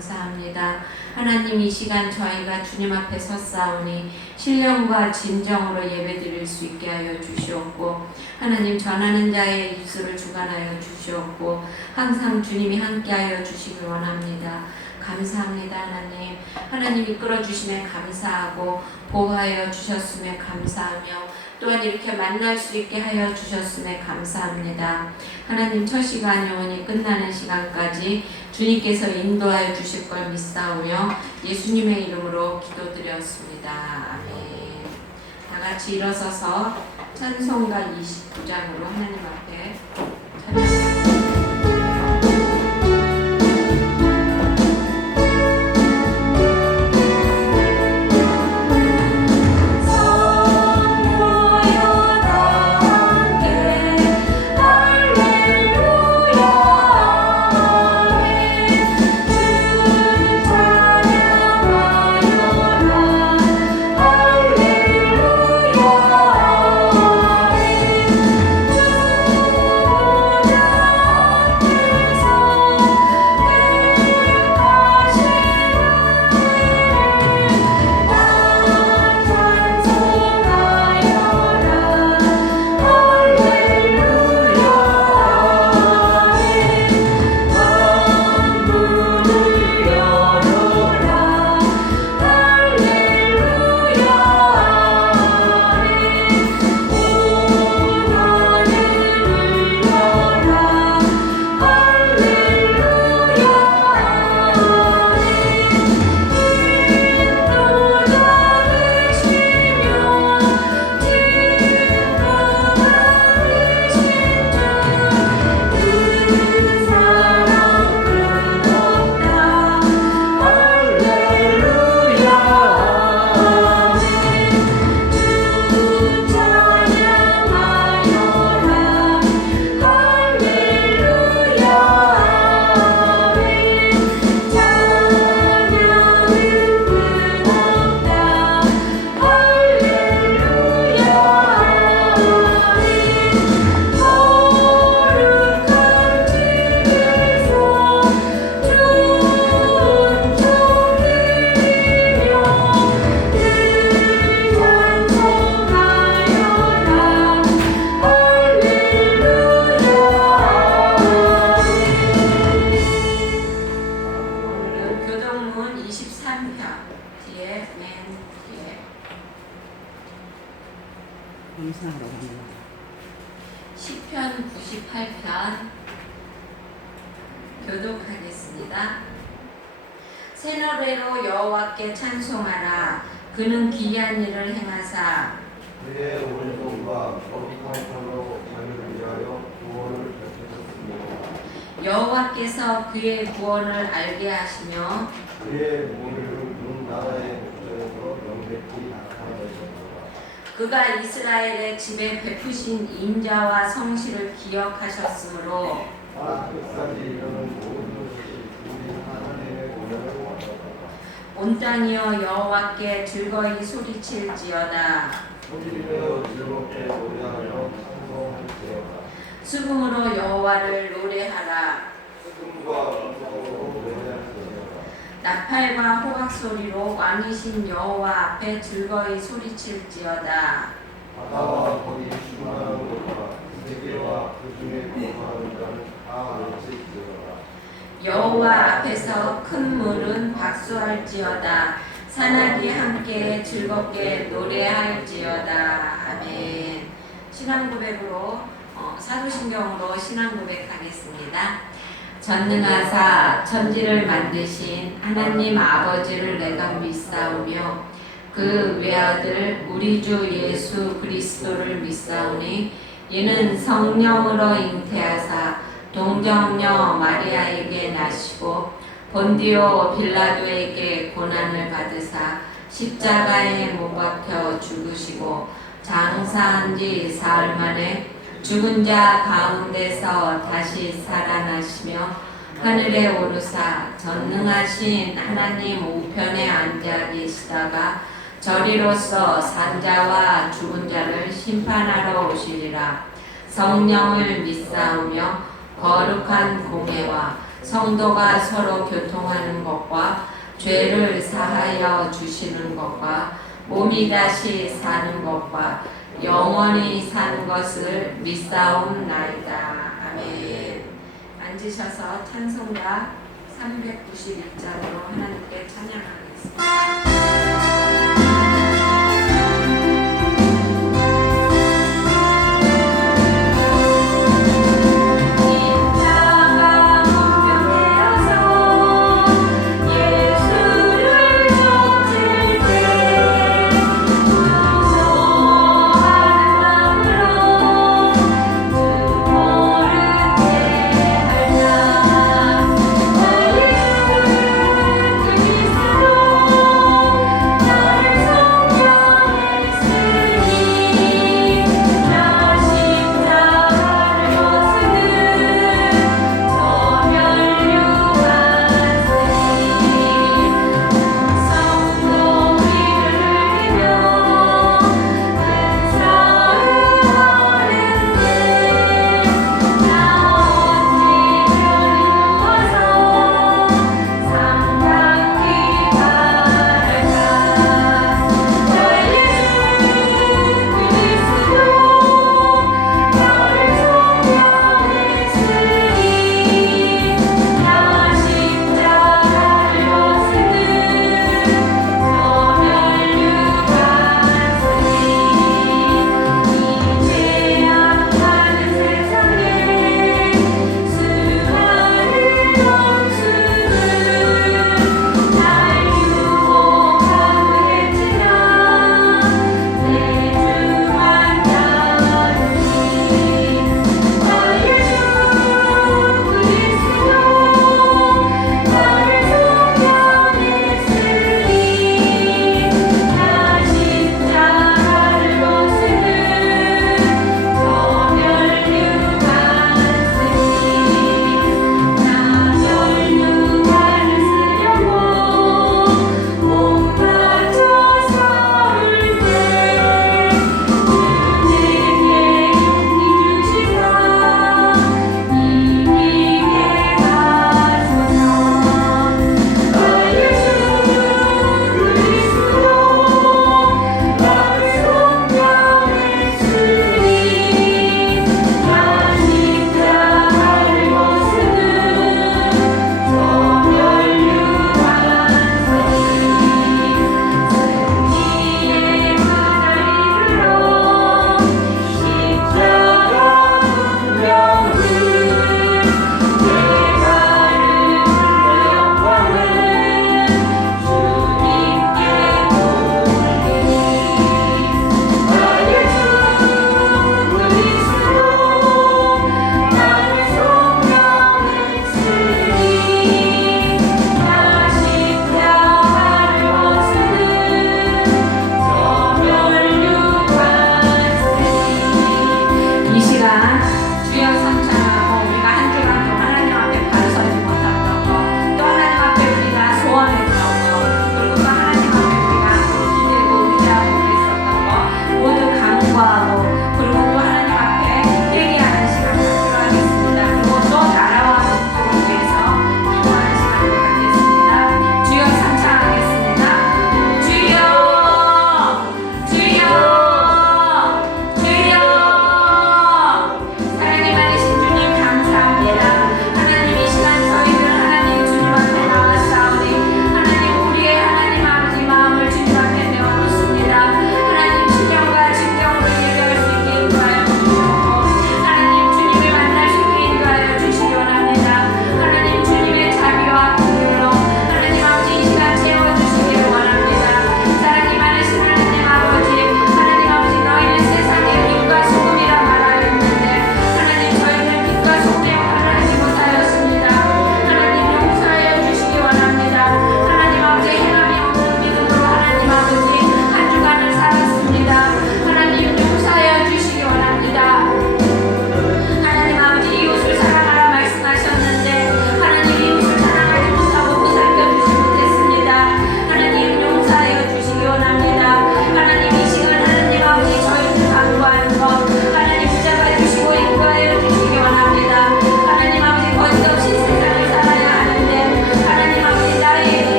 감사합니다. 하나님, 이 시간 저희가 주님 앞에 섰사오니 신령과 진정으로 예배드릴 수 있게 하여 주시옵고, 하나님, 전하는 자의 입술을 주관하여 주시옵고 항상 주님이 함께하여 주시길 원합니다. 감사합니다. 하나님, 하나님 이끌어 주심에 감사하고 보호하여 주셨음에 감사하며 또한 이렇게 만날 수 있게 하여 주셨음에 감사합니다. 하나님, 첫 시간이 오니 끝나는 시간까지 주님께서 인도하여 주실 걸 믿사오며 예수님의 이름으로 기도드렸습니다. 아멘. 다 같이 일어서서 찬송가 29장으로 하나님 앞에 찬양합니다. 시편 98편 교독하겠습니다. 새 노래로 여호와께 찬송하라. 그는 기이한 일을 행하사 그의 오른손과 거룩한 손으로 자기를 위하여 구원을 펼치셨습니다. 여호와께서 그의 구원을 알게 하시며 그의 몸을 문 나라의 목전에서 명백히 나타내셨다. 그가 이스라엘의 집에 베푸신 인자와 성실을 기억하셨으므로 끝까지 이르는 모든 것이 우리 하나님의 공연을 원하다. 온 땅이여 여호와께 즐거이 소리칠지어다. 소리내어 즐겁게 노래하며 찬송할지어다. 수금으로 여호와를 노래하라. 수금과 무서워 노래할지어다. 나팔과 호각 소리로 왕이신 여호와 앞에 즐거이 소리칠지어다. 바다와 거기 충만한 곳과 세계와 그 중에 거주하는 자는 다 외칠지어다. 여호와 앞에서 큰 물은 박수할지어다. 산악이 함께 즐겁게 노래할지어다. 아멘. 신앙 고백으로 사도신경으로 신앙 고백하겠습니다. 전능하사 천지를 만드신 하나님 아버지를 내가 믿사오며 그 외아들 우리 주 예수 그리스도를 믿사오니 이는 성령으로 잉태하사 동정녀 마리아에게 나시고 본디오 빌라도에게 고난을 받으사 십자가에 못 박혀 죽으시고 장사한 지 사흘 만에 죽은 자 가운데서 다시 살아나시며 하늘에 오르사 전능하신 하나님 우편에 앉아 계시다가 저리로서 산자와 죽은 자를 심판하러 오시리라. 성령을 믿사오며 거룩한 공회와 성도가 서로 교통하는 것과 죄를 사하여 주시는 것과 몸이 다시 사는 것과 영원히 사는 것을 믿사옵나이다. 아멘. 앉으셔서 찬송가 391장으로 하나님께 찬양하겠습니다. 그리스도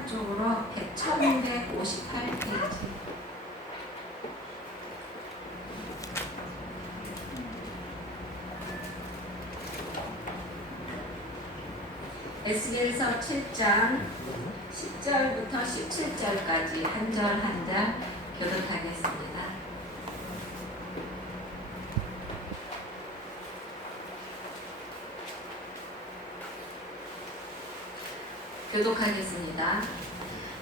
한쪽으로 1158페이지. 에스겔서 7장 10절부터 17절까지 한 절 한 절 교독하겠습니다. 교독하겠습니다.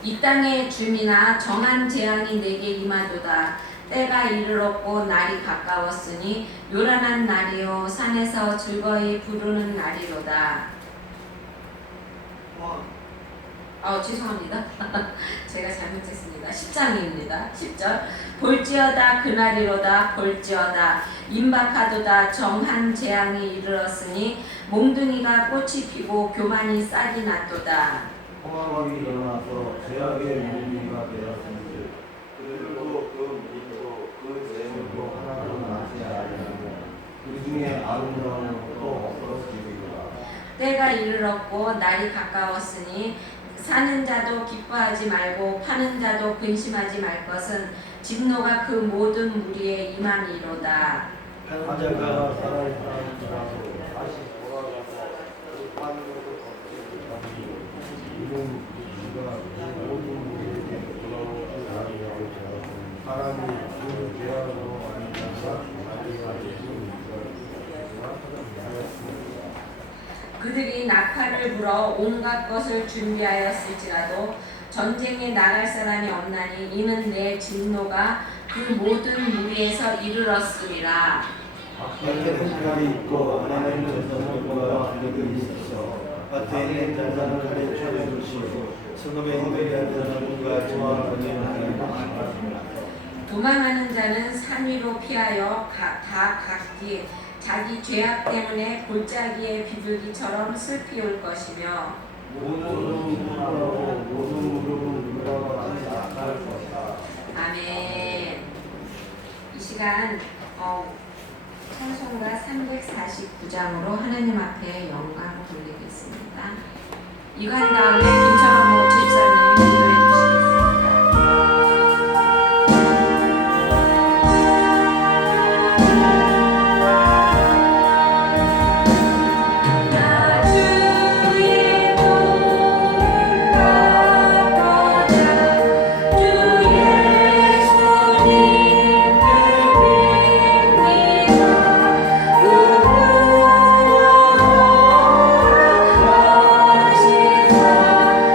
이 땅의 주민아, 정한 재앙이 내게 임하도다. 때가 이르렀고 날이 가까웠으니 요란한 날이요 산에서 즐거이 부르는 날이로다. 죄송합니다. 제가 잘못했습니다. 10장입니다. 10절. 볼지어다 그날이로다. 볼지어다 임박하도다. 정한 재앙이 이르렀으니 몽둥이가 꽃이 피고 교만이 싹이 났도다. 홍합이 일어나서 제약의 몽둥이가 되었으니 그리고 그 물도 그 재물도 하나도 나지 아니하며 그 중에 아름다운 것도 없어지리라. 때가 이르렀고 날이 가까웠으니 사는 자도 기뻐하지 말고 파는 자도 근심하지 말 것은 진노가 그 모든 무리에 임함이로다. 환자가 살아있다는 자라도 다시 돌아가서 그 파는 것도 없어지리라. 이는 주가 그 모든 무리에게 돌아오지 아니하고 사람이 그 죄악으로 말미암아 자기가 예수를 그들이 낙하를 불어 온갖 것을 준비하였을지라도 전쟁에 나갈 사람이 없나니 이는 내 진노가 그 모든 무리에서 이르렀으리라. 밖에는 칼이 있고 안에는 전선과 그들이 있어 밭에 있는 자는 칼에 쳐내주시고 성읍에 있는 자는 누가 좋아하는 하나님을 도망하는 자는 산 위로 피하여 다 각기 자기 죄악 때문에 골짜기의 비둘기처럼 슬피 올 것이며 모든 무릎으로 모든 무릎은 물러가지 않을 것이다. 아멘. 이 시간 찬송가 349장으로 하나님 앞에 영광 돌리겠습니다. 이거 한 다음에 김철원 집사님 기도해 주시겠습니다. 나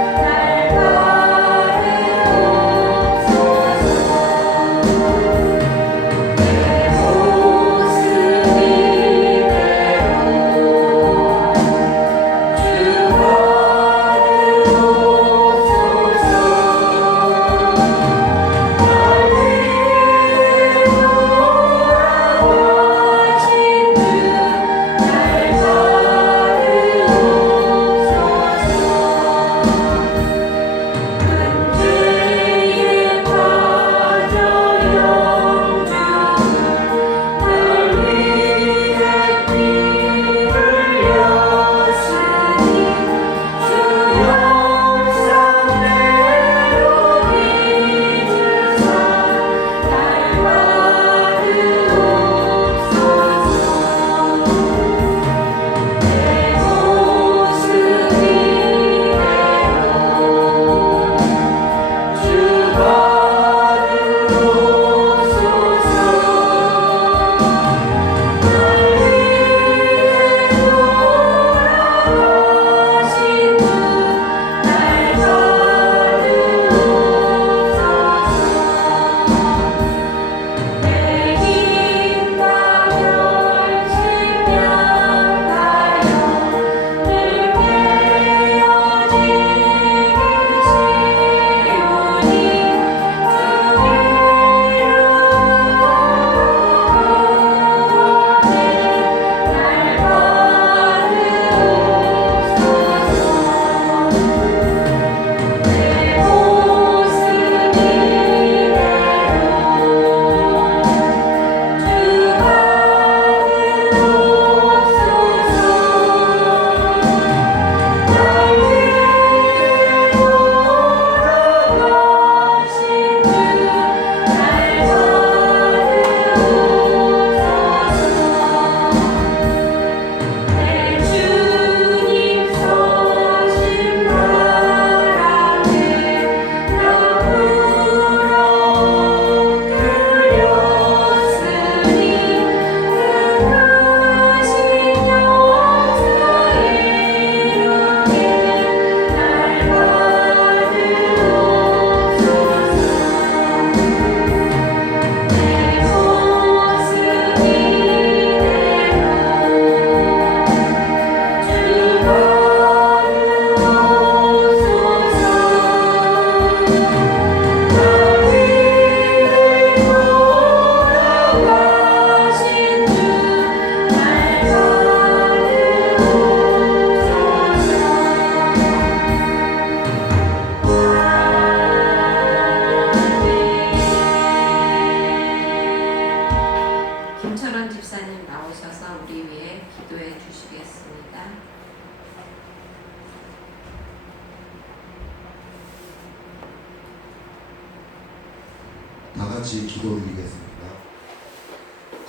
같이 기도드리겠습니다.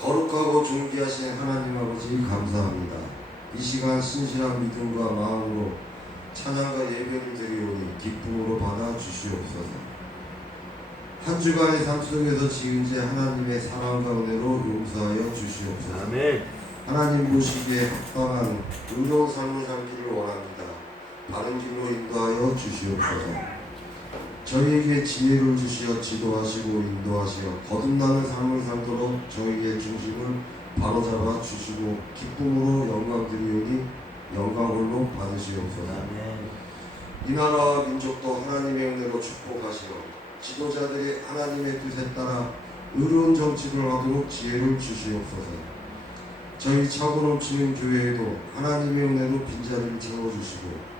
거룩하고 존귀하신 하나님 아버지 감사합니다. 이 시간 신실한 믿음과 마음으로 찬양과 예배를 드리오니 기쁨으로 받아 주시옵소서. 한 주간의 삶 속에서 지은 죄 하나님의 사랑과 은혜로 용서하여 주시옵소서. 아멘. 하나님 보시기에 합당한 의로운 삶을 살기를 원합니다. 바른 길로 인도하여 주시옵소서. 저희에게 지혜를 주시어 지도하시고 인도하시어 거듭나는 삶을 살도록 저희의 중심을 바로잡아 주시고 기쁨으로 영광 드리오니 영광 홀로 받으시옵소서. 아멘. 이 나라와 민족도 하나님의 은혜로 축복하시어 지도자들이 하나님의 뜻에 따라 의로운 정치를 하도록 지혜를 주시옵소서. 저희 차고 넘치는 교회에도 하나님의 은혜로 빈자리를 채워주시고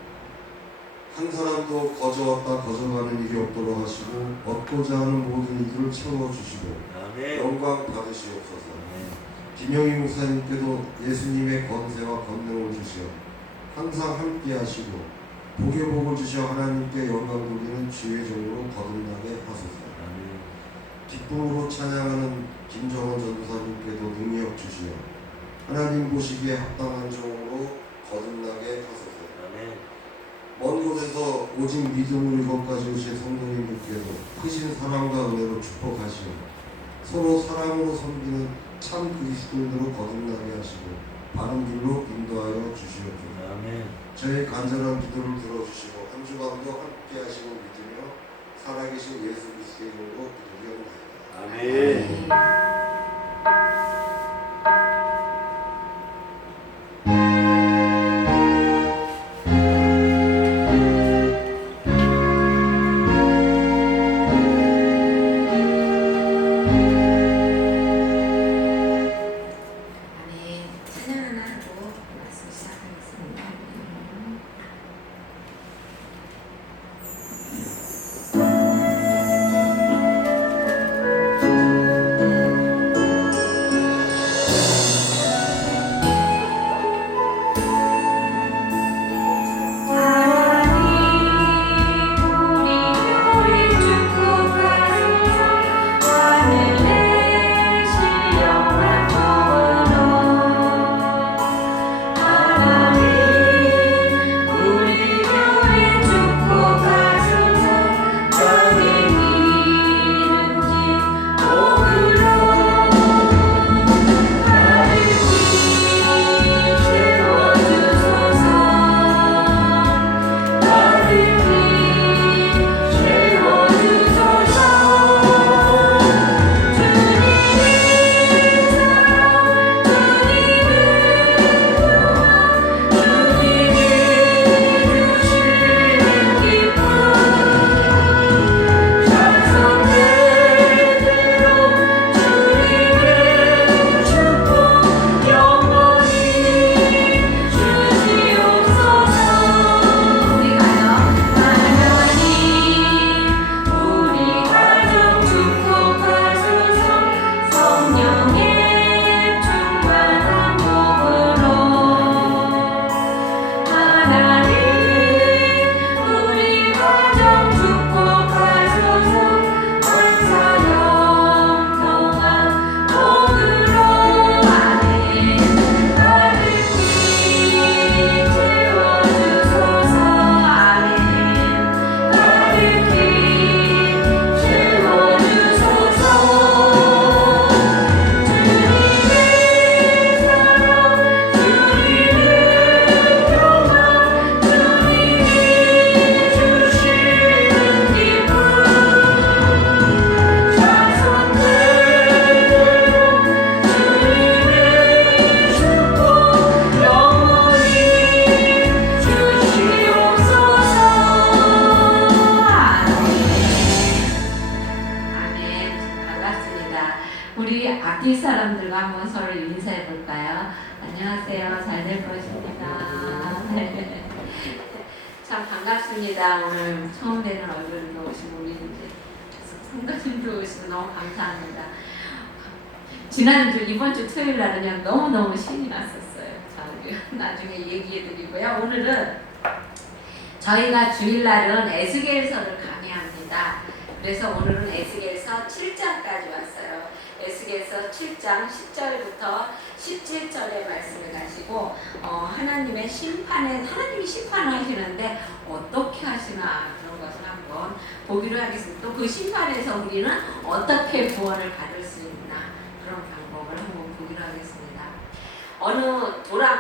한 사람도 거저왔다 거저가는 일이 없도록 하시고 얻고자 하는 모든 이들을 채워주시고 아멘. 영광 받으시옵소서. 김영희 목사님께도 예수님의 권세와 권능을 주시어 항상 함께 하시고 복의 복을 주시어 하나님께 영광 돌리는 주의 종으로 거듭나게 하소서. 아멘. 기쁨으로 찬양하는 김정원 전도사님께도 능력 주시어 하나님 보시기에 합당한 종으로 거듭나게 하소서. 아멘. 먼 곳에서 오직 믿음으로 이것까지 오신 성도님들께도 크신 사랑과 은혜로 축복하시어 서로 사랑으로 섬기는 참 그리스도인으로 거듭나게 하시고 바른 길로 인도하여 주시옵소서. 아멘. 저의 간절한 기도를 들어주시고 한 주간도 함께 하시고 믿으며 살아계신 예수 그리스도의 이름으로 기도드리옵나이다. 아멘. 앞뒤 사람들과 한번 서로 인사해 볼까요? 안녕하세요. 잘 될 것입니다. 참 반갑습니다. 오늘 처음 뵈는 얼굴도 오시고 우리 이제 성도님도 오시고 너무 감사합니다. 지난주 이번 주 토요일 날은 너무너무 신이 났었어요. 자, 나중에 얘기해 드리고요. 오늘은 저희가 주일날은 에스겔서를 강의합니다. 그래서 오늘은 에스겔서 7장까지 왔어요. 에스겔서 7장 10절부터 17절의 말씀을 가지고 하나님의 하나님이 심판하시는데 어떻게 하시나 그런 것을 한번 보기로 하겠습니다. 또 그 심판에서 우리는 어떻게 구원을 받을 수 있나 그런 방법을 한번 보기로 하겠습니다. 어느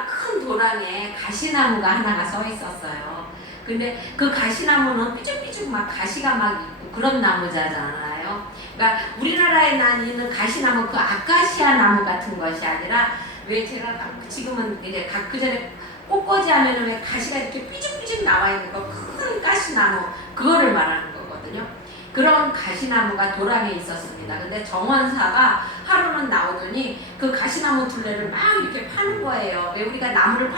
큰 도랑에 가시나무가 하나가 서 있었어요. 근데 그 가시나무는 삐죽삐죽 막 가시가 막 있고 그런 나무잖아요. 그러니까 우리나라에 난 있는 가시나무 그 아카시아 나무 같은 것이 아니라 왜 제가 지금은 이제 그 전에 꽃꽂이 하면은 왜 가시가 이렇게 삐죽삐죽 나와 있는 거 큰 가시나무 그거를 말하는 거거든요. 그런 가시나무가 도랑에 있었습니다. 근데 정원사가 하루는 나오더니 그 가시나무 둘레를 막 이렇게 파는 거예요. 왜 우리가 나무를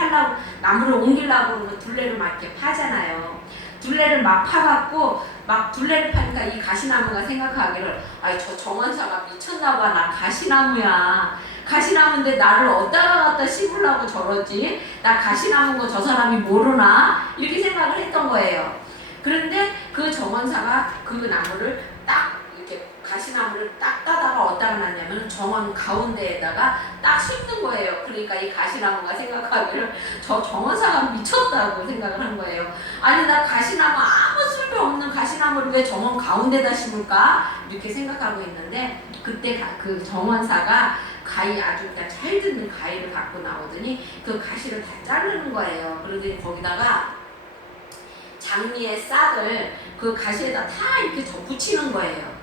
옮기려고 그러면 둘레를 막 이렇게 파잖아요. 둘레를 막 파갖고 막 둘레를 파니까 이 가시나무가 생각하기를 저 정원사가 미쳤나봐. 나 가시나무야. 가시나무인데 나를 어디다가 갖다 씹으려고 저러지? 나 가시나무인 거 저 사람이 모르나? 이렇게 생각을 했던 거예요. 그런데 그 정원사가 그 나무를 딱 이렇게 가시나무를 딱 따다가 어디다가 놨냐면 정원 가운데에다가 딱 심는 거예요. 그러니까 이 가시나무가 생각하기를 저 정원사가 미쳤다고 생각을 한 거예요. 아니 나 가시나무 아무 쓸데없는 가시나무를 왜 정원 가운데다 심을까? 이렇게 생각하고 있는데 그때 그 정원사가 가위 아주 그냥 잘 듣는 가위를 갖고 나오더니 그 가시를 다 자르는 거예요. 그러더니 거기다가 장미의 싹을 그 가시에다 다 이렇게 붙이는 거예요.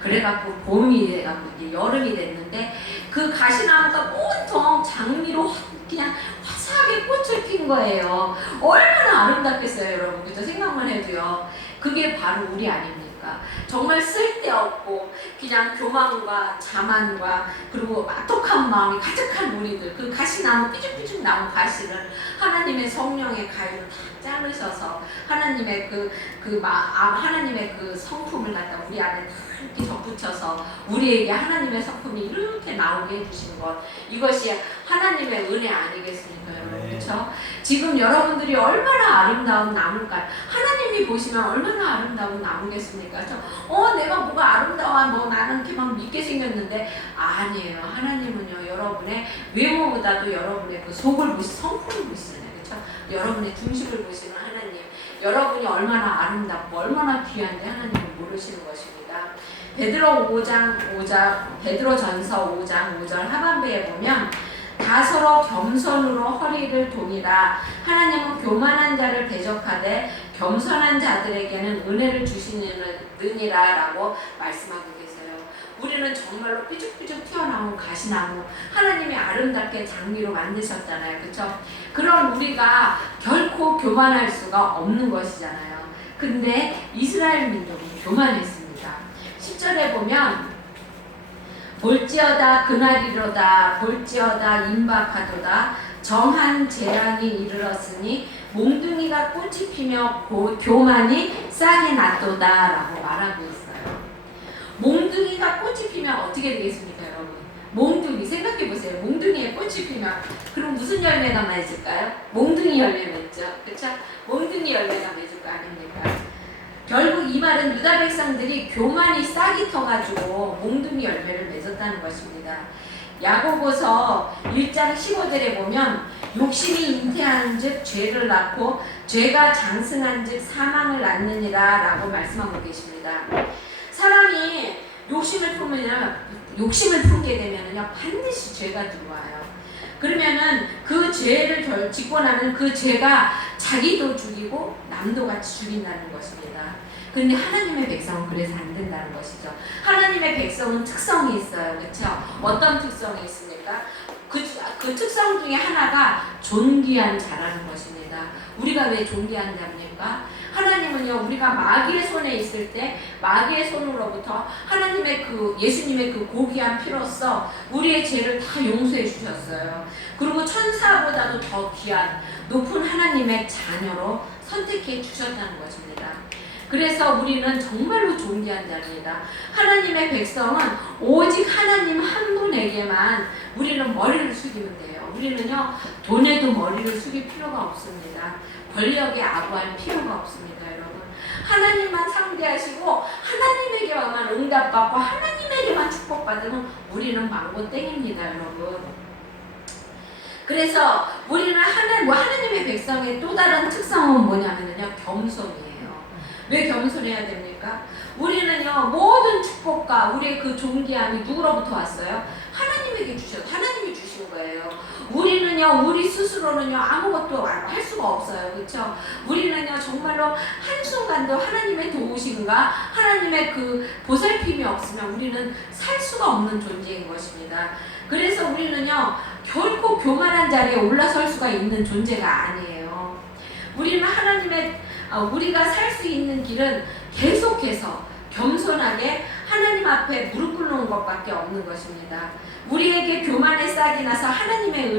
그래갖고 봄이 돼갖고 이제 여름이 됐는데 그 가시나무가 온통 장미로 그냥 화사하게 꽃을 핀 거예요. 얼마나 아름답겠어요, 여러분. 그죠? 생각만 해도요. 그게 바로 우리 아닙니까? 정말 쓸데없고 그냥 교만과 자만과 그리고 마톡한 마음이 가득한 우리들, 그 가시나무 삐죽삐죽 나온 가시를 하나님의 성령의 가위로 다 자르셔서 하나님의 하나님의 그 성품을 갖다 우리 안에 다 이렇게 덧붙여서 우리에게 하나님의 성품이 이렇게 나오게 해주신 것, 이것이 하나님의 은혜 아니겠습니까, 여러분? 그렇죠? 지금 여러분들이 얼마나 아름다운 나무일까요? 하나님이 보시면 얼마나 아름다운 나무겠습니까? 내가 뭐가 아름다워, 나는 이렇게 막 믿게 생겼는데 아니에요. 하나님은요, 여러분의 외모보다도 여러분의 그 속을 성품을 보시잖아요. 그렇죠? 여러분의 중심을 보시는 하나님, 여러분이 얼마나 아름답고 얼마나 귀한데 하나님을 모르시는 것입니다. 베드로전서 5장 5절 하반부에 보면 다 서로 겸손으로 허리를 동이라. 하나님은 교만한 자를 대적하되 겸손한 자들에게는 은혜를 주시느니라 라고 말씀하고 계세요. 우리는 정말로 삐죽삐죽 튀어나온 가시나무, 하나님이 아름답게 장미로 만드셨잖아요. 그렇죠? 그런 우리가 결코 교만할 수가 없는 것이잖아요. 근데 이스라엘 민족이 교만했습니다. 10절에 보면 볼지어다 그날이로다 볼지어다 임박하도다 정한 재앙이 이르렀으니 몽둥이가 꽃이 피며 교만이 싹이 났도다 라고 말하고 있어요. 몽둥이가 꽃이 피면 어떻게 되겠습니까, 여러분? 몽둥이 생각해보세요. 몽둥이에 꽃이 피면 그럼 무슨 열매가 맺을까요? 몽둥이 열매 맺죠. 그렇죠? 몽둥이 열매가 맺을 거 아닙니까? 결국 이 말은 유다 백성들이 교만이 싹이 터가지고 몽둥이 열매를 맺었다는 것입니다. 야고보서 1장 15절에 보면 욕심이 잉태한 즉 죄를 낳고 죄가 장승한 즉 사망을 낳느니라 라고 말씀하고 계십니다. 사람이 욕심을 품게 되면은요 반드시 죄가 들어와요. 그러면은 그 죄를 짓고 나면 그 죄가 자기도 죽이고 남도 같이 죽인다는 것입니다. 그런데 하나님의 백성은 그래서 안 된다는 것이죠. 하나님의 백성은 특성이 있어요. 그렇죠? 어떤 특성이 있습니까? 그 특성 중에 하나가 존귀한 자라는 것입니다. 우리가 왜 존귀한 자입니까? 하나님은요, 우리가 마귀의 손에 있을 때 마귀의 손으로부터 하나님의 예수님의 그 고귀한 피로써 우리의 죄를 다 용서해 주셨어요. 그리고 천사보다도 더 귀한 높은 하나님의 자녀로 선택해 주셨다는 것입니다. 그래서 우리는 정말로 존귀한 자입니다. 하나님의 백성은 오직 하나님 한 분에게만 우리는 머리를 숙이면 돼요. 우리는요, 돈에도 머리를 숙일 필요가 없습니다. 권력에 아부할 필요가 없습니다, 여러분. 하나님만 상대하시고 하나님에게 기도만 응답받고 하나님에게만 축복받으면 우리는 망고 땡입니다, 여러분. 그래서 우리는 하나님의 백성의 또 다른 특성은 뭐냐면요, 겸손이에요. 왜 겸손해야 됩니까? 우리는요, 모든 축복과 우리의 그 존귀함이 누구로부터 왔어요? 하나님에게 하나님이 주신 거예요. 우리는요, 우리 스스로는요, 아무것도 할 수가 없어요. 그렇죠? 우리는요, 정말로 한순간도 하나님의 도우심과 하나님의 그 보살핌이 없으면 우리는 살 수가 없는 존재인 것입니다. 그래서 우리는요, 결코 교만한 자리에 올라설 수가 있는 존재가 아니에요. 우리는 우리가 살 수 있는 길은 계속해서 겸손하게 하나님 앞에 무릎 꿇는 것밖에 없는 것입니다. 우리에게 교만의 싹이 나서 하나님의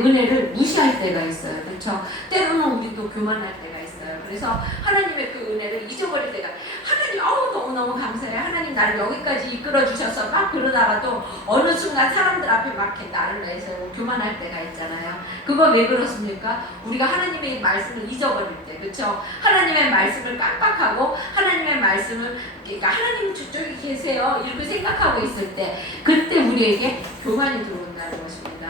은혜를 무시할 때가 있어요. 그렇죠? 때로는 우리도 교만할 때가 있어요. 그래서 하나님의 그 은혜를 잊어버릴 때가, 하나님 너무너무 감사해요. 하나님 나를 여기까지 이끌어 주셔서 막 그러다가 또 어느 순간 사람들 앞에 막 이렇게 나를 내세우고 교만할 때가 있잖아요. 그거 왜 그렇습니까? 우리가 하나님의 말씀을 잊어버릴 때, 그렇죠? 하나님의 말씀을 깜빡하고 하나님의 말씀을, 그러니까 하나님 저쪽에 계세요 이렇게 생각하고 있을 때, 그때 우리에게 교만이 들어온다는 것입니다.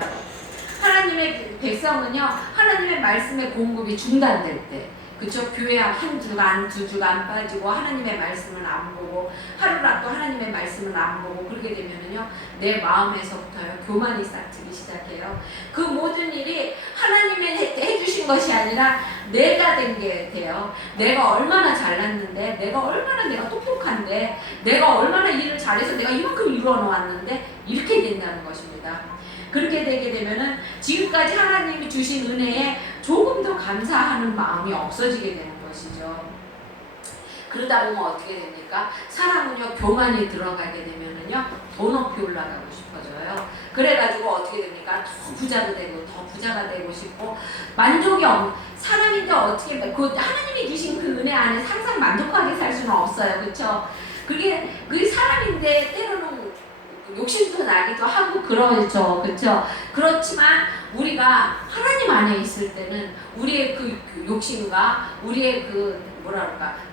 하나님의 백성은요, 하나님의 말씀의 공급이 중단될 때, 그쵸? 교회 한 주간, 두 주간 빠지고 하나님의 말씀을 안 보고 하루라도 하나님의 말씀을 안 보고 그러게 되면은요, 내 마음에서부터요, 교만이 싹트기 시작해요. 그 모든 일이 하나님이 해주신 것이 아니라 내가 된 게 돼요. 내가 얼마나 잘났는데, 내가 얼마나 똑똑한데, 내가 얼마나 일을 잘해서 내가 이만큼 이루어 놓았는데, 이렇게 된다는 것입니다. 그렇게 되게 되면은 지금까지 하나님이 주신 은혜에 조금 더 감사하는 마음이 없어지게 되는 것이죠. 그러다 보면 어떻게 됩니까? 사람은요, 교만이 들어가게 되면은요, 더 높이 올라가고 싶어져요. 그래가지고 어떻게 됩니까? 더 부자가 되고 싶고, 만족이 없는 사람인데 어떻게 그 하나님이 주신 그 은혜 안에 항상 만족하게 살 수는 없어요. 그렇죠? 그게 사람인데 때로는 욕심도 나기도 하고 그러죠. 그렇죠? 그렇지만 우리가 하나님 안에 있을 때는 우리의 그 욕심과 우리의 그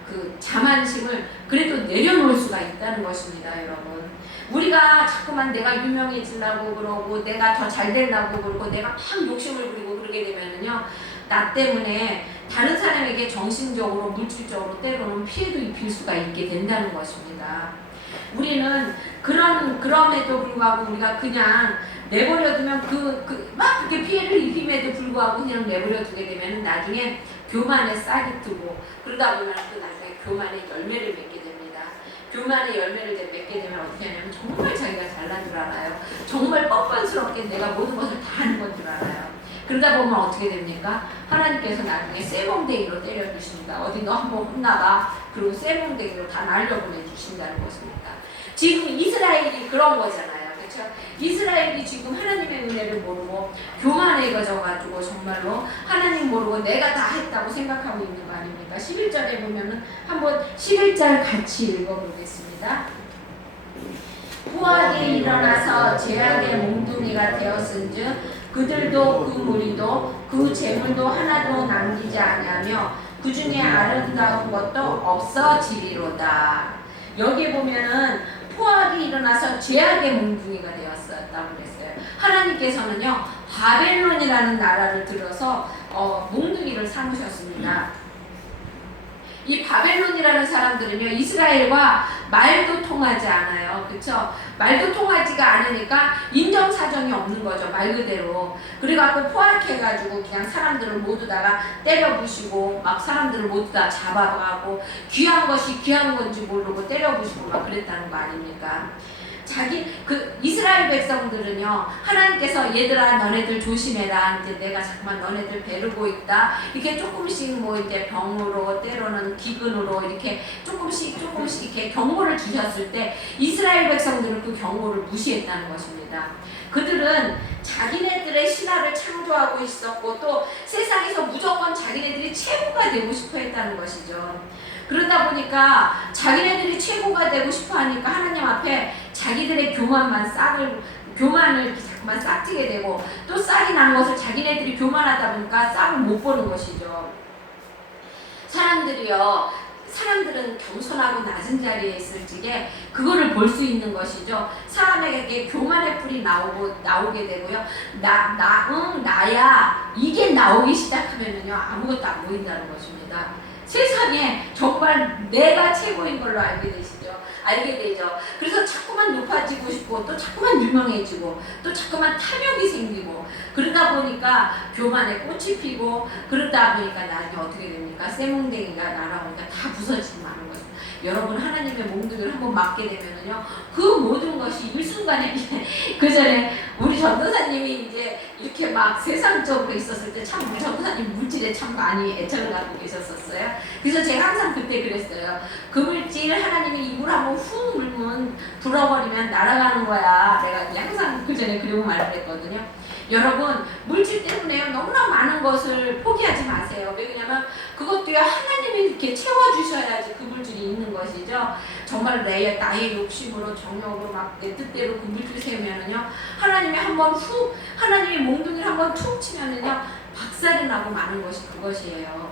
그 자만심을 그래도 내려놓을 수가 있다는 것입니다, 여러분. 우리가 자꾸만 내가 유명해지려고 그러고 내가 더 잘 되려고 그러고 내가 막 욕심을 부리고 그러게 되면은요, 나 때문에 다른 사람에게 정신적으로 물질적으로 때로는 피해도 입힐 수가 있게 된다는 것입니다. 우리는 그럼에도 불구하고 우리가 그냥 내버려두면 막 그렇게 피해를 입힘에도 불구하고 그냥 내버려두게 되면 나중에 교만의 싹이 트고, 그러다 보면 또 나중에 교만의 열매를 맺게 됩니다. 교만의 열매를 맺게 되면 어떻게 하냐면 정말 자기가 잘난 줄 알아요. 정말 뻔뻔스럽게 내가 모든 것을 다 하는 건 줄 알아요. 그러다 보면 어떻게 됩니까? 하나님께서 나중에 쇠몽댕이로 때려주십니다. 어디 너 한번 혼나봐. 그리고 쇠몽댕이로 다 날려보내주신다는 것입니다. 지금 이스라엘이 그런 거잖아요. 그렇죠? 이스라엘이 지금 하나님의 은혜를 모르고 교만해져가지고 정말로 하나님 모르고 내가 다 했다고 생각하고 있는 거 아닙니까? 11절에 보면은 한번 11절 같이 읽어보겠습니다. 후하게 일어나서 죄악의 몽둥이가 되었은즉 그들도 그 무리도 그 재물도 하나도 남기지 아니하며 그 중에 아름다운 것도 없어지리로다. 여기 보면은 포악이 일어나서 죄악의 몽둥이가 되었었다고 그랬어요. 하나님께서는요, 바벨론이라는 나라를 들어서 몽둥이를 삼으셨습니다. 이 바벨론이라는 사람들은요, 이스라엘과 말도 통하지 않아요. 그렇죠? 말도 통하지가 않으니까 인정사정이 없는 거죠, 말 그대로. 그래갖고 포악해가지고 그냥 사람들을 모두 다가 때려부시고 막 사람들을 모두 다 잡아가고 귀한 것이 귀한 건지 모르고 때려부시고 막 그랬다는 거 아닙니까? 이스라엘 백성들은요, 하나님께서 얘들아 너네들 조심해라, 이제 내가 잠깐만 너네들 베르고 있다, 이렇게 조금씩 뭐 이제 병으로 때로는 기근으로 이렇게 조금씩 이렇게 경고를 주셨을 때 이스라엘 백성들은 그 경고를 무시했다는 것입니다. 그들은 자기네들의 신화를 창조하고 있었고 또 세상에서 무조건 자기네들이 최고가 되고 싶어 했다는 것이죠. 그러다 보니까 자기네들이 최고가 되고 싶어 하니까 하나님 앞에 자기들의 교만을 자꾸만 싹트게 되고, 또 싹이 난 것을 자기네들이 교만하다 보니까 싹을 못 보는 것이죠. 사람들이요, 사람들은 겸손하고 낮은 자리에 있을 적에 그거를 볼 수 있는 것이죠. 사람에게 교만의 뿔이 나오게 되고요. 나야 이게 나오기 시작하면은요 아무것도 안 보인다는 것입니다. 세상에 정말 내가 최고인 걸로 알게 되죠. 그래서 자꾸만 높아지고 싶고 또 자꾸만 유명해지고 또 자꾸만 탐욕이 생기고 그러다 보니까 교만에 꽃이 피고 그러다 보니까 나중에 어떻게 됩니까? 쇠몽댕이가 날아오니까 다 부서지고 마는 것입니다. 여러분 하나님의 몽둥이를 한번 맞게 되면은요 그 모든 것이 일순간에 그 전에 우리 전도사님이 이제 이렇게 막 세상적으로 있었을 때 참 우리 전도사님 물질에 참 많이 애착을 갖고 계셨었어요. 그래서 제가 항상 그때 그랬어요. 그 물질 하나님이 입을 한번 훅 물면 불어버리면 날아가는 거야. 내가 이제 항상 그 전에 그리고 말을 했거든요. 여러분 물질 때문에요 너무나 많은 것을 포기하지 마세요. 왜냐면 그것도요 하나님이 이렇게 채워주셔야지 그 물질이 있는 것이죠. 정말 나의 욕심으로 정욕으로 막 내 뜻대로 그 물질 세우면은요 하나님이 한번 훅 하나님의 몽둥이를 한번 툭 치면은요 박살이 나고 마는 것이 그것이에요.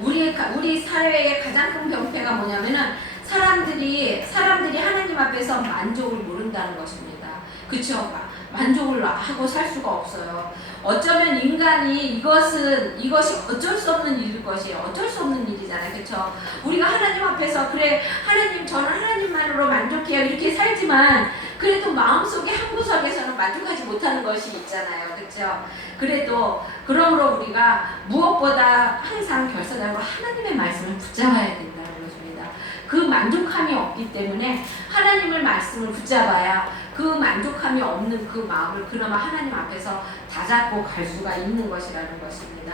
우리 사회의 가장 큰 병폐가 뭐냐면은 사람들이 하나님 앞에서 만족을 모른다는 것입니다. 그쵸? 만족을 하고 살 수가 없어요. 어쩌면 인간이 이것이 어쩔 수 없는 일일 것이에요. 어쩔 수 없는 일이잖아요. 그쵸? 우리가 하나님 앞에서 그래 하나님 저는 하나님만으로 만족해요 이렇게 살지만 그래도 마음속에 한 구석에서는 만족하지 못하는 것이 있잖아요. 그쵸? 그래도 그러므로 우리가 무엇보다 항상 결사적으로 하나님의 말씀을 붙잡아야 된다는 것입니다. 그 만족함이 없기 때문에 하나님의 말씀을 붙잡아야 그 만족함이 없는 그 마음을 그나마 하나님 앞에서 다잡고 갈 수가 있는 것이라는 것입니다.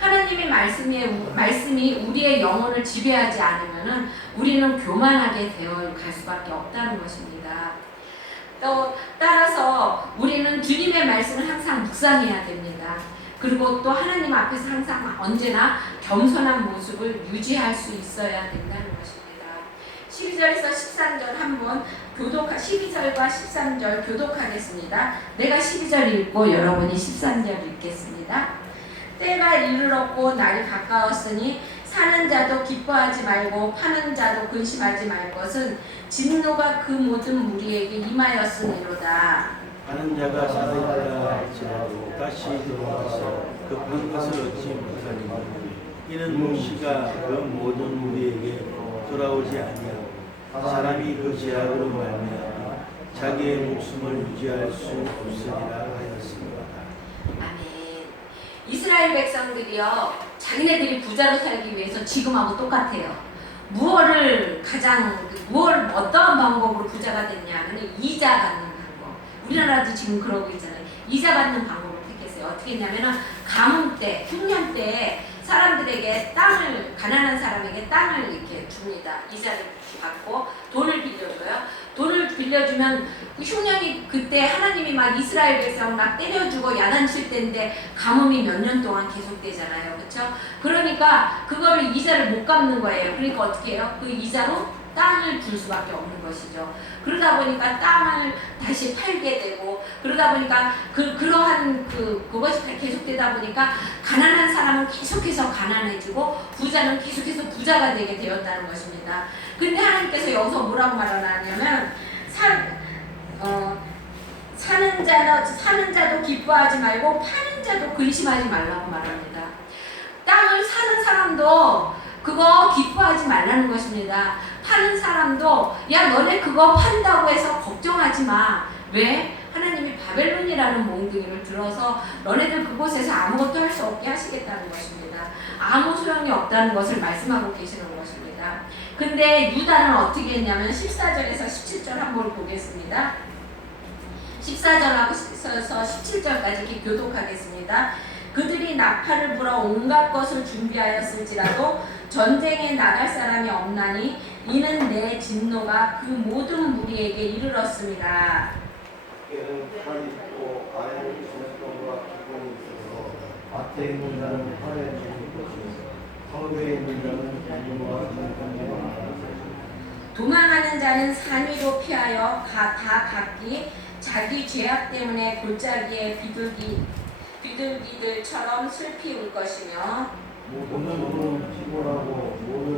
하나님의 말씀이 우리의 영혼을 지배하지 않으면은 우리는 교만하게 되어 갈 수밖에 없다는 것입니다. 또 따라서 우리는 주님의 말씀을 항상 묵상해야 됩니다. 그리고 또 하나님 앞에서 항상 언제나 겸손한 모습을 유지할 수 있어야 된다는 것입니다. 12절에서 13절 한번 12절과 13절 교독하겠습니다. 내가 12절 읽고 여러분이 13절 읽겠습니다. 때가 이르렀고 날이 가까웠으니 사는 자도 기뻐하지 말고 파는 자도 근심하지 말 것은 진노가 그 모든 무리에게 임하였으니로다. 하는 자가 사는 자라 할지라도 다시 돌아와서 급한 것을 얻지 못하니 이는 묵시가 그 모든 무리에게 돌아오지 아니하고 사람이 그 죄악으로 말미암아 자기의 목숨을 유지할 수 없으리라 하였습니다. 아멘. 이스라엘 백성들이요 자기네들이 부자로 살기 위해서 지금하고 똑같아요. 어떠한 방법으로 부자가 됐냐면 이자 받는 방법. 우리나라도 지금 그러고 있잖아요. 이자 받는 방법을 택했어요. 어떻게 했냐면 가뭄 때, 흉년 때 사람들에게 가난한 사람에게 땅을 이렇게 줍니다. 이자를 받고 돈을 빌려줘요. 돈을 빌려주면 그 흉년이 그때 하나님이 막 이스라엘 백성을 막 때려주고 야단칠 때인데 가뭄이 몇 년 동안 계속되잖아요. 그렇죠? 그러니까 그거를 이자를 못 갚는 거예요. 그러니까 어떻게 해요? 그 이자로 땅을 줄 수밖에 없는 것이죠. 그러다 보니까 땅을 다시 팔게 되고 그러다 보니까 그러한 그것이 계속되다 보니까 가난한 사람은 계속해서 가난해지고 부자는 계속해서 부자가 되게 되었다는 것입니다. 근데 하나님께서 여기서 뭐라고 말하냐면 사는 자도 기뻐하지 말고 파는 자도 근심하지 말라고 말합니다. 땅을 사는 사람도 그거 기뻐하지 말라는 것입니다. 파는 사람도 야 너네 그거 판다고 해서 걱정하지 마. 왜? 하나님이 바벨론이라는 몽둥이를 들어서 너네들 그곳에서 아무것도 할 수 없게 하시겠다는 것입니다. 아무 소용이 없다는 것을 말씀하고 계시는 것입니다. 근데 유다는 어떻게 했냐면 14절에서 17절 한번 보겠습니다. 14절하고 17절까지 이렇게 교독하겠습니다. 그들이 나팔을 불어 온갖 것을 준비하였을지라도 전쟁에 나갈 사람이 없나니 이는 내 진노가 그 모든 무리에게 이르렀습니다. 밭에 있는 자는 팔에 죽을 것이요 성읍에 있는 자는 죽음과 전쟁과 도망하는 자는 산 위로 피하여 다 각기 자기 죄악 때문에 골짜기에 비둘기들처럼 슬피 울 것이며 모든 피곤하고 모든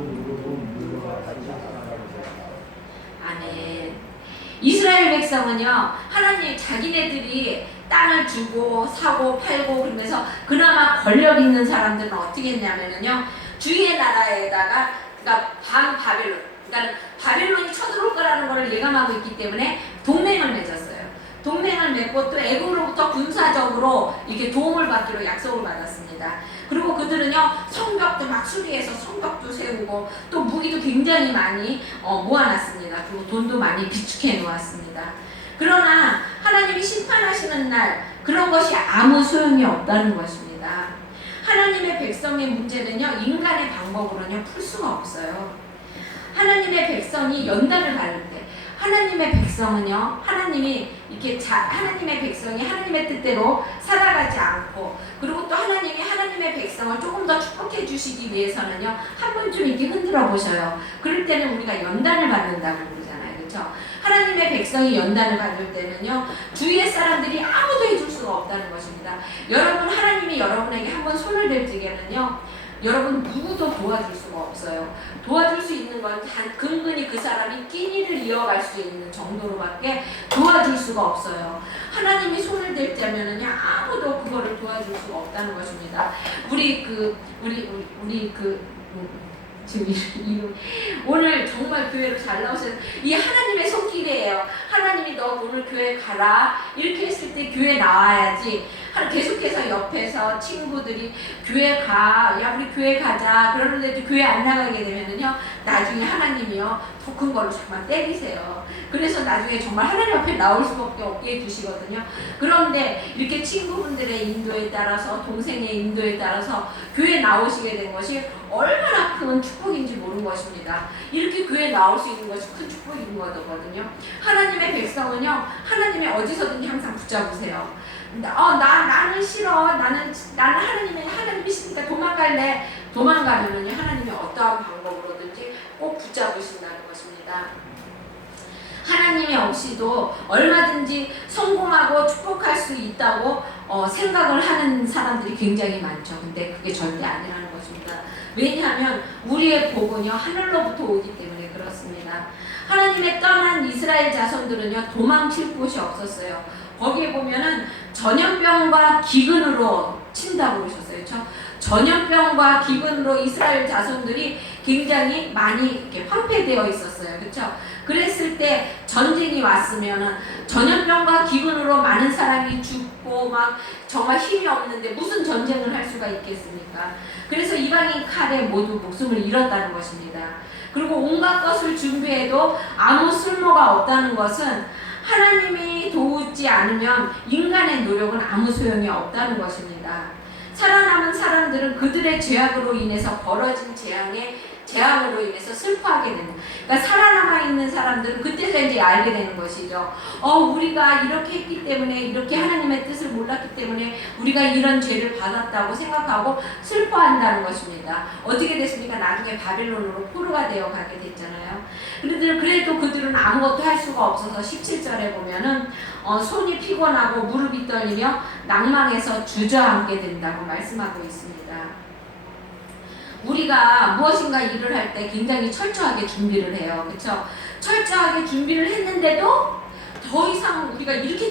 백성은요, 하나님 자기네들이 땅을 주고 사고 팔고 그러면서 그나마 권력 있는 사람들은 어떻게 했냐면요, 주위의 나라에다가, 그러니까 반바벨론, 그러니까 바벨론이 쳐들어올 거라는 걸 예감하고 있기 때문에 동맹을 맺었어요. 동맹을 맺고 또 애국으로부터 군사적으로 이렇게 도움을 받기로 약속을 받았습니다. 그리고 그들은요, 성벽도 막 수리해서 성벽도 세우고 또 무기도 굉장히 많이 모아놨습니다. 그리고 돈도 많이 비축해 놓았습니다. 그러나 하나님이 심판하시는 날 그런 것이 아무 소용이 없다는 것입니다. 하나님의 백성의 문제는요, 인간의 방법으로는요 풀 수가 없어요. 하나님의 백성이 연단을 받을 때, 하나님의 백성은요, 하나님이 이렇게 하나님의 백성이 하나님의 뜻대로 살아가지 않고, 그리고 또 하나님이 하나님의 백성을 조금 더 축복해 주시기 위해서는요, 한 번쯤 이렇게 흔들어 보셔요. 그럴 때는 우리가 연단을 받는다고 그러잖아요, 그렇죠? 하나님의 백성이 연단을 받을 때는요, 주위의 사람들이 아무도 해줄 수가 없다는 것입니다. 여러분, 하나님이 여러분에게 한번 손을 댈 적에는요, 여러분 누구도 도와줄 수가 없어요. 도와줄 수 있는 건 단 근근히 그 사람이 끼니를 이어갈 수 있는 정도로밖에 도와줄 수가 없어요. 하나님이 손을 댈 자면은요, 아무도 그거를 도와줄 수가 없다는 것입니다. 지금 오늘 정말 교회로 잘 나오셔서 이 하나님의 손길이에요. 하나님이 너 오늘 교회 가라 이렇게 했을 때 교회 나와야지. 계속해서 옆에서 친구들이 교회 가, 야 우리 교회 가자 그러는데도 교회 안 나가게 되면은요, 나중에 하나님이요 더 큰 걸로 정말 때리세요. 그래서 나중에 정말 하나님 앞에 나올 수밖에 없게 해주시거든요. 그런데 이렇게 친구분들의 인도에 따라서, 동생의 인도에 따라서 교회 나오시게 된 것이 얼마나 큰 축복인지 모르는 것입니다. 이렇게 교회 나올 수 있는 것이 큰 축복인 거거든요. 하나님의 백성은요, 하나님이 어디서든지 항상 붙잡으세요. 나는 싫어. 나는 하나님이 싫으니까 도망갈래. 도망가면은요, 하나님이 어떠한 방법으로든지 꼭 붙잡으신다는 것입니다. 하나님이 없이도 얼마든지 성공하고 축복할 수 있다고 생각을 하는 사람들이 굉장히 많죠. 근데 그게 절대 아니라는 것입니다. 왜냐하면 우리의 복은요, 하늘로부터 오기 때문에 그렇습니다. 하나님의 떠난 이스라엘 자손들은요, 도망칠 곳이 없었어요. 거기에 보면은 전염병과 기근으로 친다고 그러셨어요. 그렇죠? 전염병과 기근으로 이스라엘 자손들이 굉장히 많이 이렇게 황폐되어 있었어요. 그렇죠? 그랬을 때 전쟁이 왔으면은 전염병과 기근으로 많은 사람이 죽고 막 정말 힘이 없는데 무슨 전쟁을 할 수가 있겠습니까? 그래서 이방인 칼에 모두 목숨을 잃었다는 것입니다. 그리고 온갖 것을 준비해도 아무 쓸모가 없다는 것은 하나님이 도우지 않으면 인간의 노력은 아무 소용이 없다는 것입니다. 살아남은 사람들은 그들의 죄악으로 인해서 벌어진 재앙으로 인해서 슬퍼하게 되는, 그러니까 살아남아 있는 사람들은 그때서 이제 알게 되는 것이죠. 우리가 이렇게 했기 때문에, 이렇게 하나님의 뜻을 몰랐기 때문에 우리가 이런 죄를 받았다고 생각하고 슬퍼한다는 것입니다. 어떻게 됐습니까? 나중에 바벨론으로 포로가 되어 가게 됐잖아요. 그래도 그들은 아무것도 할 수가 없어서 17절에 보면은 손이 피곤하고 무릎이 떨리며 낭망해서 주저앉게 된다고 말씀하고 있습니다. 우리가 무엇인가 일을 할 때 굉장히 철저하게 준비를 해요. 그렇죠? 철저하게 준비를 했는데도 더 이상 우리가 이렇게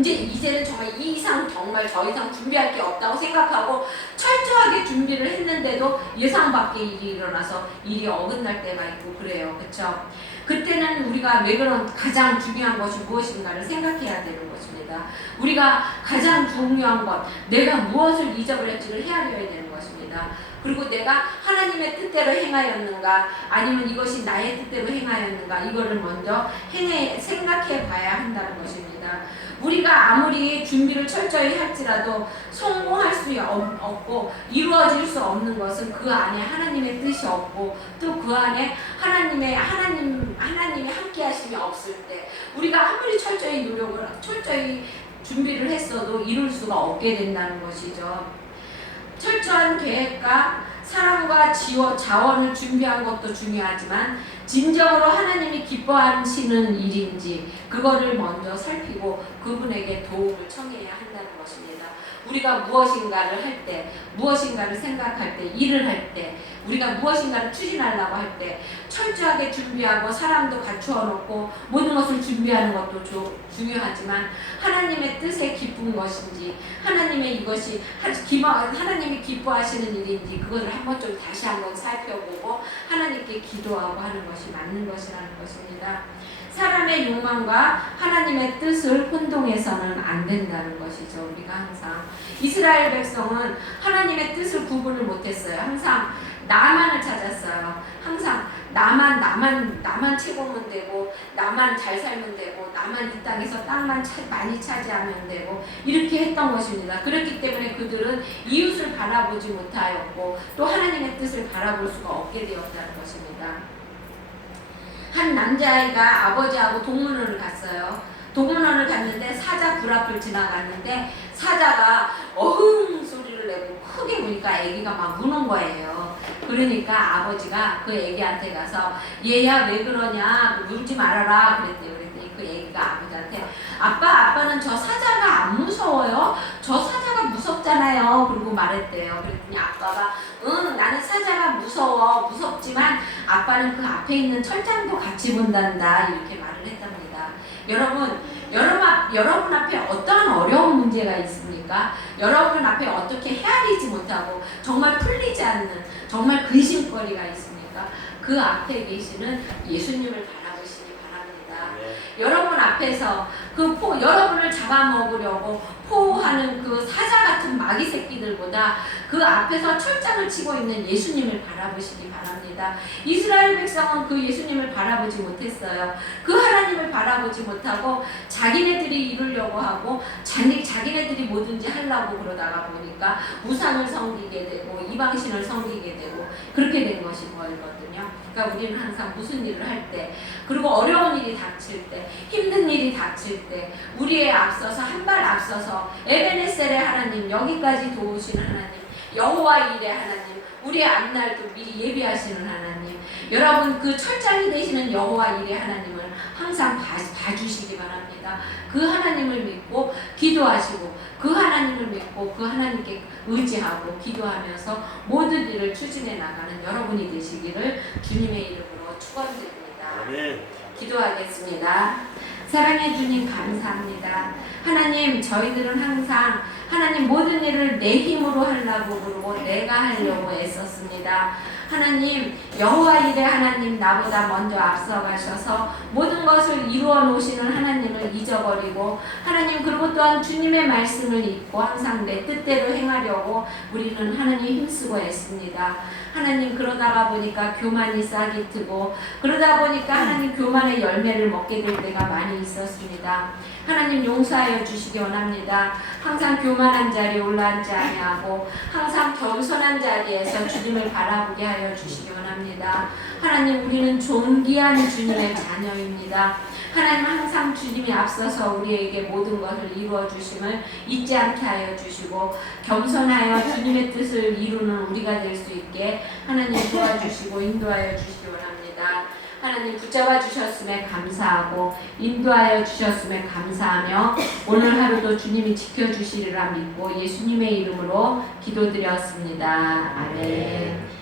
이제는 정말 이 이상 정말 더 이상 준비할 게 없다고 생각하고 철저하게 준비를 했는데도 예상 밖의 일이 일어나서 일이 어긋날 때가 있고 그래요. 그렇죠? 그때는 우리가 왜 그런 가장 중요한 것이 무엇인가를 생각해야 되는 것입니다. 우리가 가장 중요한 것, 내가 무엇을 잊어버렸지를 헤아려야 되는 것입니다. 그리고 내가 하나님의 뜻대로 행하였는가, 아니면 이것이 나의 뜻대로 행하였는가, 이거를 먼저 생각해 봐야 한다는 것입니다. 우리가 아무리 준비를 철저히 할지라도 성공할 수 없고 이루어질 수 없는 것은 그 안에 하나님의 뜻이 없고 또 그 안에 하나님이 함께 하심이 없을 때, 우리가 아무리 철저히 준비를 했어도 이룰 수가 없게 된다는 것이죠. 철저한 계획과 사랑과 자원을 준비한 것도 중요하지만 진정으로 하나님이 기뻐하시는 일인지 그거를 먼저 살피고 그분에게 도움을 청해야 한다는 것입니다. 우리가 무엇인가를 할 때, 무엇인가를 생각할 때, 일을 할 때, 우리가 무엇인가를 추진하려고 할 때 철저하게 준비하고 사람도 갖추어 놓고 모든 것을 준비하는 것도 중요하지만 하나님의 뜻에 기쁜 것인지, 하나님의 이것이 하나님이 기뻐하시는 일인지 그것을 한번 좀 다시 한번 살펴보고 하나님께 기도하고 하는 것이 맞는 것이라는 것입니다. 사람의 욕망과 하나님의 뜻을 혼동해서는 안 된다는 것이죠. 우리가 항상 이스라엘 백성은 하나님의 뜻을 구분을 못했어요. 항상 나만을 찾았어요. 항상 나만 채우면 되고, 나만 잘 살면 되고, 나만 이 땅에서 땅만 많이 차지하면 되고, 이렇게 했던 것입니다. 그렇기 때문에 그들은 이웃을 바라보지 못하였고 또 하나님의 뜻을 바라볼 수가 없게 되었다는 것입니다. 한 남자아이가 아버지하고 동문원을 갔어요. 동문원을 갔는데 사자 불 앞을 지나갔는데 사자가 어흥 소리를 내고 크게 우니까 아기가 막 우는 거예요. 그러니까 아버지가 그 아기한테 가서 얘야 왜 그러냐, 울지 말아라 그랬대요. 그랬더니 그 아기가 아버지한테 아빠는 저 사자가 안 무서워요? 저 사자가 무섭잖아요. 그러고 말했대요. 그랬더니 아빠가 응, 나는 사자가 무섭지만 아빠는 그 앞에 있는 철장도 같이 본단다, 이렇게 말을 했답니다. 여러분 앞에 어떠한 어려운 문제가 있습니까? 여러분 앞에 어떻게 헤아리지 못하고 정말 풀리지 않는 정말 근심거리가 있습니까? 그 앞에 계시는 예수님을 바라보시기 바랍니다. 여러분 앞에서 여러분을 잡아먹으려고 포하는 그 사자 같은 마귀 새끼들보다 그 앞에서 철장을 치고 있는 예수님을 바라보시기 바랍니다. 이스라엘 백성은 그 예수님을 바라보지 못했어요. 그 하나님을 바라보지 못하고 자기네들이 이루려고 하고 자기네들이 뭐든지 하려고 그러다가 보니까 우상을 섬기게 되고 이방신을 섬기게 되고 그렇게 된 것이 보이거든요. 그러니까 우리는 항상 무슨 일을 할 때, 그리고 어려운 일이 닥칠 때, 힘든 일이 닥칠 때 우리에 앞서서 한 발 앞서서 에베네셀의 하나님, 여기까지 도우시는 하나님, 여호와 일의 하나님, 우리의 앞날도 미리 예비하시는 하나님, 여러분 그 철장이 되시는 여호와 일의 하나님을 항상 봐주시기 바랍니다. 그 하나님을 믿고 기도하시고 그 하나님을 믿고 그 하나님께 의지하고 기도하면서 모든 일을 추진해 나가는 여러분이 되시기를 주님의 이름으로 축원드립니다. 아멘. 기도하겠습니다. 사랑해 주님 감사합니다. 하나님, 저희들은 항상 하나님 모든 일을 내 힘으로 하려고 그러고 내가 하려고 애썼습니다. 하나님, 여호와 일의 하나님 나보다 먼저 앞서가셔서 모든 것을 이루어 놓으시는 하나님을 잊어버리고 하나님, 그리고 또한 주님의 말씀을 잊고 항상 내 뜻대로 행하려고 우리는 하나님 힘쓰고 애씁니다. 하나님, 그러다가 보니까 교만이 싹이 트고 그러다 보니까 하나님 교만의 열매를 먹게 될 때가 많이 있었습니다. 하나님 용서하여 주시기 원합니다. 항상 교만한 자리에 올라앉지 아니하고 항상 겸손한 자리에서 주님을 바라보게 하여 주시기 원합니다. 하나님, 우리는 존귀한 주님의 자녀입니다. 하나님, 항상 주님이 앞서서 우리에게 모든 것을 이루어 주심을 잊지 않게 하여 주시고 겸손하여 주님의 뜻을 이루는 우리가 될 수 있게 하나님 도와주시고 인도하여 주시기 원합니다. 하나님, 붙잡아 주셨음에 감사하고 인도하여 주셨음에 감사하며 오늘 하루도 주님이 지켜주시리라 믿고 예수님의 이름으로 기도드렸습니다. 아멘.